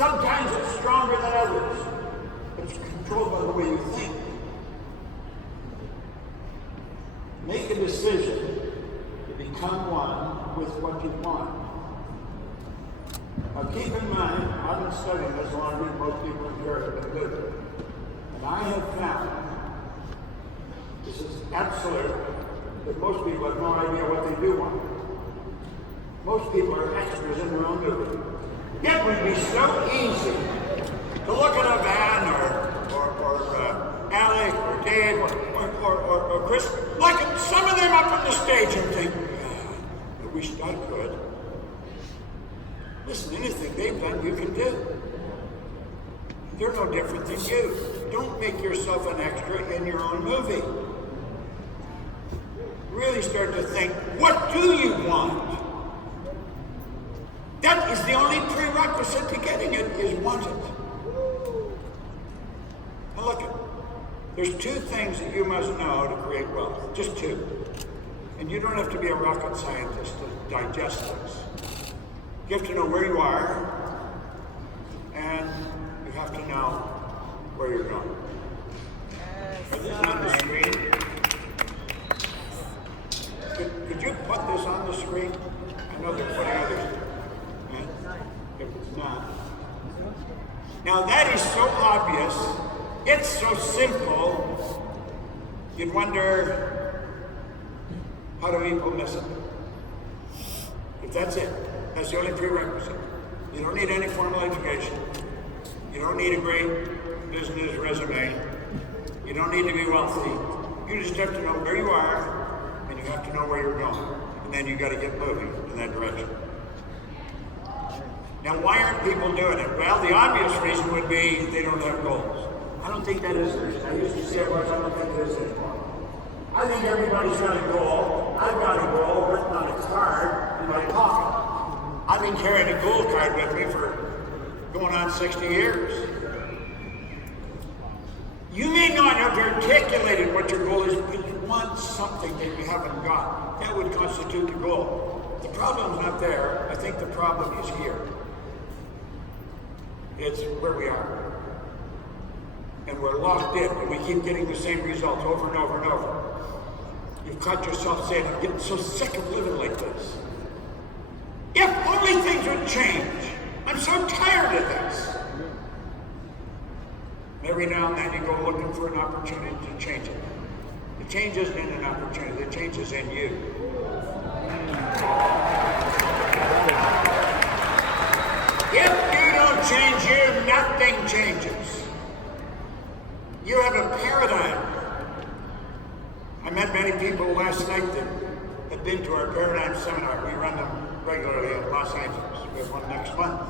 Sometimes it's stronger than others. It's controlled by the way you think. Make a decision to become one with what you want. Now keep in mind, I've been studying this longer than most people in here have been living. And I have found, this is absolute, that most people have no idea what they do want. Most people are extras in their own movie. It would be so easy to look at a Van or Alec or Dave or Chris, look at some of them up on the stage and think, I wish I could. Listen, anything they've done, you can do. They're no different than you. Don't make yourself an extra in your own movie. Really start to think, what do you want? That is the only prerequisite to getting it, is want it. Now look, there's two things that you must know to create wealth. Just two. And you don't have to be a rocket scientist to digest this. You have to know where you are, and you have to know where you're going. Are these on the screen? Could you put this on the screen? I know they're putting others. If it's not. Now that is so obvious, it's so simple, you'd wonder, how do people miss it? If that's it, that's the only prerequisite. You don't need any formal education. You don't need a great business resume. You don't need to be wealthy. You just have to know where you are, and you have to know where you're going. And then you got to get moving in that direction. Now, why aren't people doing it? Well, the obvious reason would be they don't have goals. I don't think that is the reason. I used to say it was, I don't think it is anymore. I think everybody's got a goal. I've got a goal written on a card in my pocket. I've been carrying a goal card with me for going on 60 years. You may not have articulated what your goal is, but you want something that you haven't got. That would constitute the goal. The problem's not there. I think the problem is here. It's where we are. And we're locked in, and we keep getting the same results over and over and over. You've caught yourself saying, I'm getting so sick of living like this. If only things would change. I'm so tired of this. Every now and then you go looking for an opportunity to change it. The change isn't in an opportunity, the change is in you. If you don't change you, nothing changes. You have a paradigm. I met many people last night that had been to our paradigm seminar. We run them regularly in Los Angeles. We have one next month.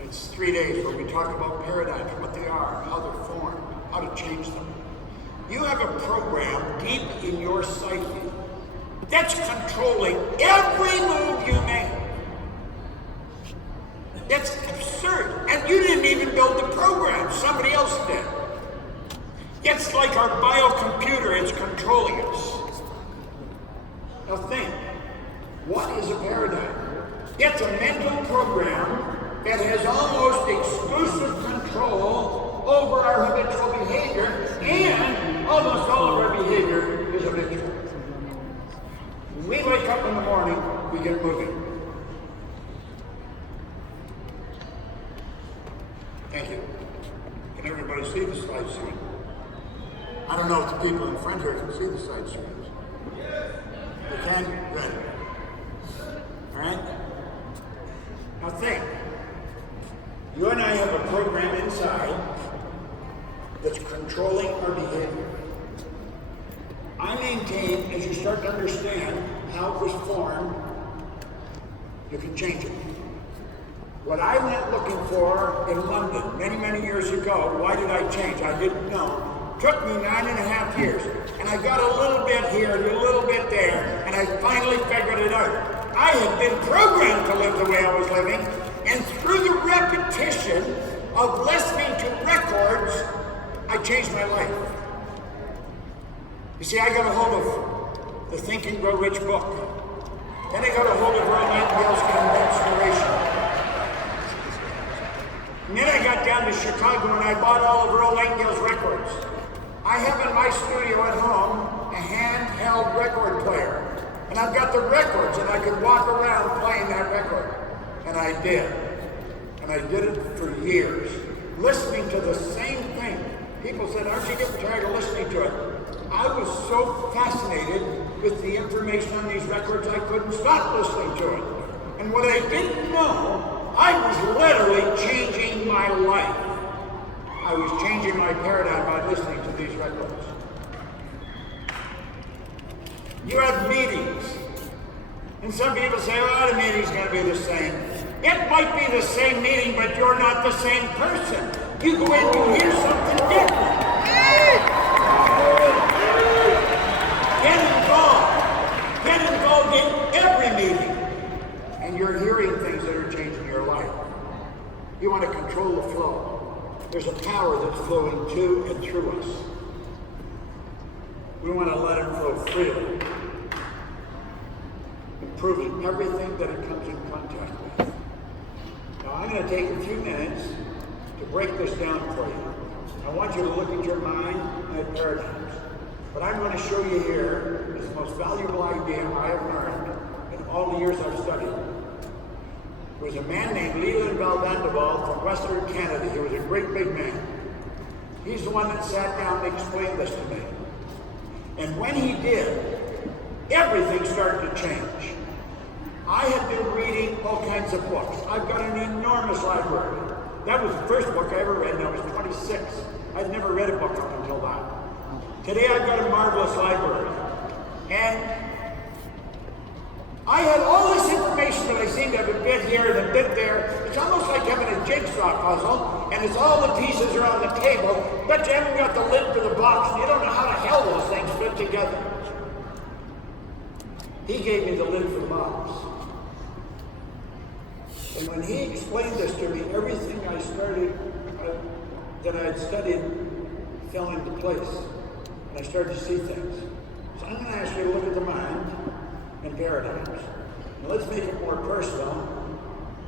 It's 3 days where we talk about paradigms, what they are, how they're formed, how to change them. You have a program deep in your psyche that's controlling every move you make. That's absurd. And you didn't even build the program. Somebody else did. It's like our biocomputer is controlling us. Now think, what is a paradigm? It's a mental program that has almost exclusive control over our habitual behavior, and almost all of our behavior is habitual. When we wake up in the morning, we get moving. Thank you. Can everybody see the slide screen? I don't know if the people in front here can see the slide screens. They can? Good. All right? Now think. You and I have a program inside that's controlling our behavior. I maintain, as you start to understand how it was formed, you can change it. What I went looking for in London many, many years ago, why did I change? I didn't know. Took me 9.5 years. And I got a little bit here and a little bit there, and I finally figured it out. I had been programmed to live the way I was living, and through the repetition of listening to records, I changed my life. You see, I got a hold of the Think and Grow Rich book. Then I got a hold of Earl Nightingale's condensed narration. down to Chicago and I bought all of Earl Langdale's records. I have in my studio at home a handheld record player. And I've got the records and I could walk around playing that record. And I did. And I did it for years, listening to the same thing. People said, aren't you getting tired of listening to it? I was so fascinated with the information on these records, I couldn't stop listening to it. And what I didn't know, I was literally changing my life. I was changing my paradigm by listening to these records. You have meetings. And some people say, well, the meeting's going to be the same. It might be the same meeting, but you're not the same person. You go in, you hear something different. Get involved. Get involved in every meeting. And you're hearing things that are changing your life. You want to control the flow. There's a power that's flowing to and through us. We want to let it flow freely, improving everything that it comes in contact with. Now, I'm going to take a few minutes to break this down for you. I want you to look at your mind and at paradigms. What I'm going to show you here is the most valuable idea I have learned in all the years I've studied. There was a man named Leland Valvandeval from Western Canada. He was a great big man. He's the one that sat down and explained this to me. And when he did, everything started to change. I had been reading all kinds of books. I've got an enormous library. That was the first book I ever read, and I was 26. I'd never read a book up until that. Today I've got a marvelous library. And I had all this information that I seem to have a bit here and a bit there. It's almost like having a jigsaw puzzle, and it's all the pieces are on the table, but you haven't got the lid to the box, and you don't know how the hell those things fit together. He gave me the lid for the box. And when he explained this to me, everything that I had studied fell into place. And I started to see things. So I'm going to ask you to look at the mind and paradigms. Now let's make it more personal.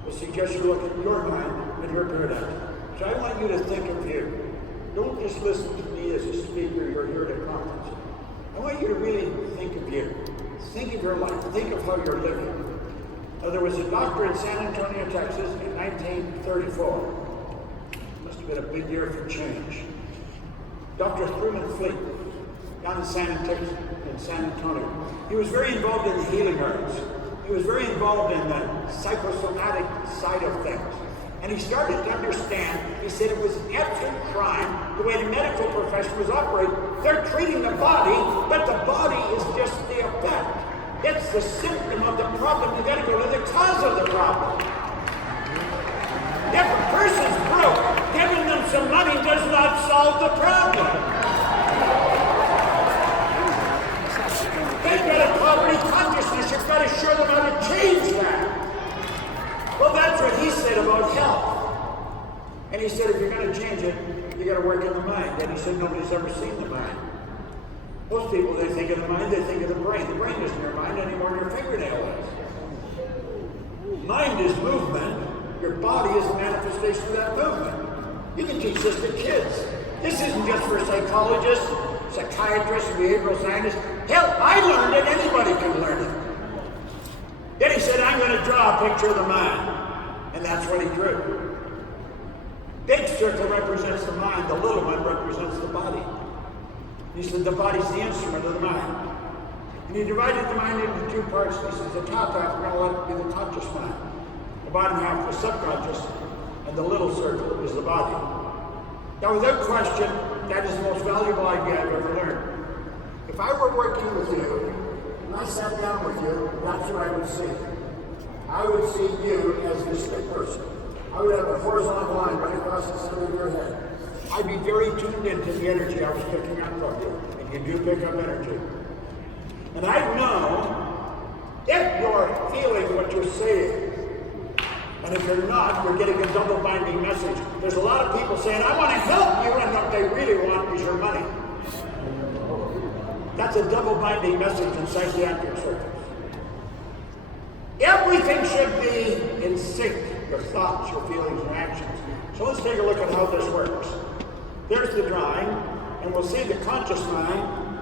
I suggest you look at your mind and your paradigms. So I want you to think of you. Don't just listen to me as a speaker, you're here at a conference. I want you to really think of you. Think of your life. Think of how you're living. Now, there was a doctor in San Antonio, Texas in 1934. Must have been a big year for change. Dr. Truman Fleet, down in San Antonio. He was very involved in the healing arts. He was very involved in the psychosomatic side of things. And he started to understand, he said it was absolute crime, the way the medical profession was operating. They're treating the body, but the body is just the effect. It's the symptom of the problem. You gotta go to the cause of the problem. If a person's broke, giving them some money does not solve the problem. They've got a poverty consciousness. You've got to show them how to change that. Well, that's what he said about health. And he said, if you're going to change it, you got to work in the mind. And he said, nobody's ever seen the mind. Most people, they think of the mind, they think of the brain. The brain isn't your mind any more than your fingernail is. Mind is movement. Your body is a manifestation of that movement. You can teach this to kids. This isn't just for psychologists, psychiatrists, behavioral scientists. Hell, I learned it. Anybody can learn it. Then he said, I'm going to draw a picture of the mind. And that's what he drew. Big circle represents the mind. The little one represents the body. He said the body's the instrument of the mind. And he divided the mind into two parts. He says the top half, we're going to let it be the conscious mind. The bottom half, the subconscious. And the little circle is the body. Now, without question, that is the most valuable idea I've ever learned. If I were working with you, and I sat down with you, that's what I would see. I would see you as a distinct person. I would have a horizontal line right across the center of your head. I'd be very tuned into the energy I was picking up from you, and you do pick up energy. And I'd know if you're feeling what you're saying. And if you're not, you're getting a double binding message. There's a lot of people saying, I want to help you, and what they really want is your money. That's a double binding message in psychiatric circles. Everything should be in sync. your thoughts, your feelings, and actions. So let's take a look at how this works. There's the drawing, and we'll see the conscious mind,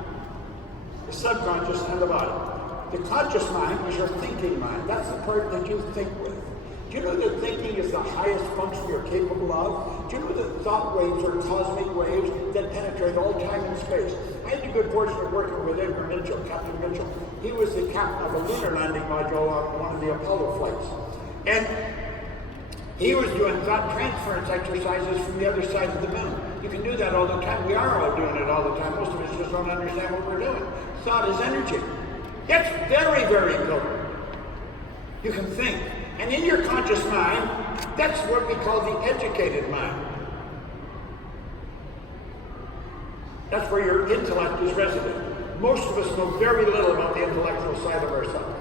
the subconscious, and the body. The conscious mind is your thinking mind. That's the part that you think with. Do you know that thinking is the highest function you're capable of? Do you know that thought waves are cosmic waves that penetrate all time and space? I had the good fortune of working with Edgar Mitchell, Captain Mitchell. He was the captain of a lunar landing module on one of the Apollo flights. And he was doing thought transference exercises from the other side of the moon. You can do that all the time. We are all doing it all the time. Most of us just don't understand what we're doing. Thought is energy. It's very, very important. You can think. And in your conscious mind, that's what we call the educated mind. That's where your intellect is resident. Most of us know very little about the intellectual side of ourselves.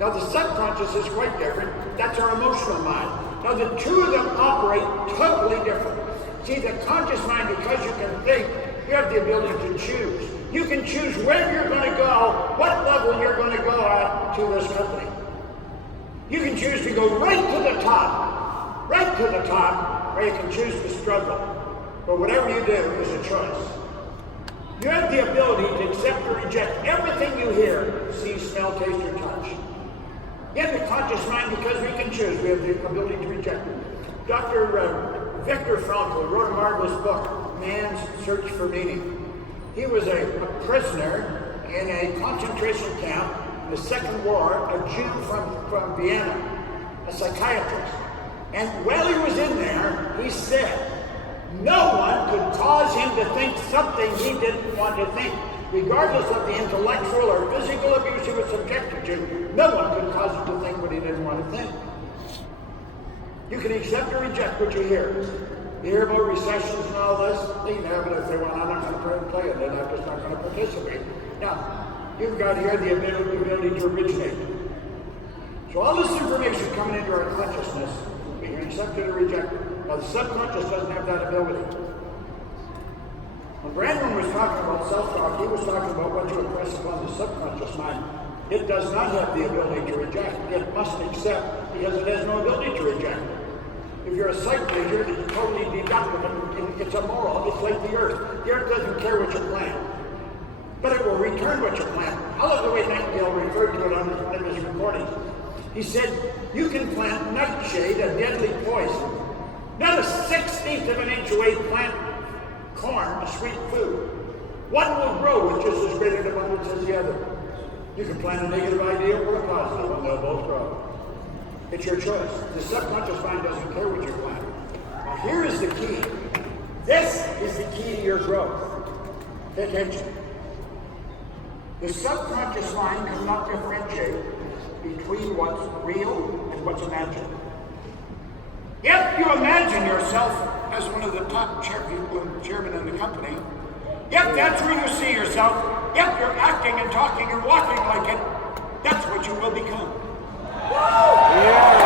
Now the subconscious is quite different. That's our emotional mind. Now the two of them operate totally different. See, the conscious mind, because you can think, you have the ability to choose. You can choose where you're going to go, what level you're going to go at to this company. You can choose to go right to the top, where you can choose to struggle. But whatever you do is a choice. You have the ability to accept or reject everything you hear, see, smell, taste, or touch. You have the conscious mind because we can choose. We have the ability to reject it. Dr. Viktor Frankl wrote a marvelous book, Man's Search for Meaning. He was a prisoner in a concentration camp in the Second War, a Jew from Vienna, a psychiatrist. And while he was in there, he said, no one could cause him to think something he didn't want to think. Regardless of the intellectual or physical abuse he was subjected to, no one could cause him to think what he didn't want to think. You can accept or reject what you hear. You hear about recessions and all this, they can have it if they want. I'm not going to play it, then I'm just not going to participate. Now, you've got here the ability to originate. So all this information coming into our consciousness, we can accept it or reject it. Now the subconscious doesn't have that ability. When Brandon was talking about self-talk, he was talking about what you impress upon the subconscious mind. It does not have the ability to reject. It must accept because it has no ability to reject. If you're a psych major, it's totally deductive and it's immoral. It's like the earth. The earth doesn't care what you plant, but it will return what you plant. I love the way Nightingale referred to it on one of his recordings. He said, you can plant nightshade, a deadly poison. Not a 16th of an inch away plant corn, a sweet food. One will grow with just as great an abundance as the other. You can plant a negative idea or a positive one, they'll both grow. It's your choice. The subconscious mind doesn't care what you plant. Now here is the key. This is the key to your growth. Pay attention. The subconscious mind cannot differentiate between what's real and what's imagined. If you imagine yourself as one of the top chairmen in the company, if that's where you see yourself, if you're acting and talking and walking like it, that's what you will become. Woo! Yeah.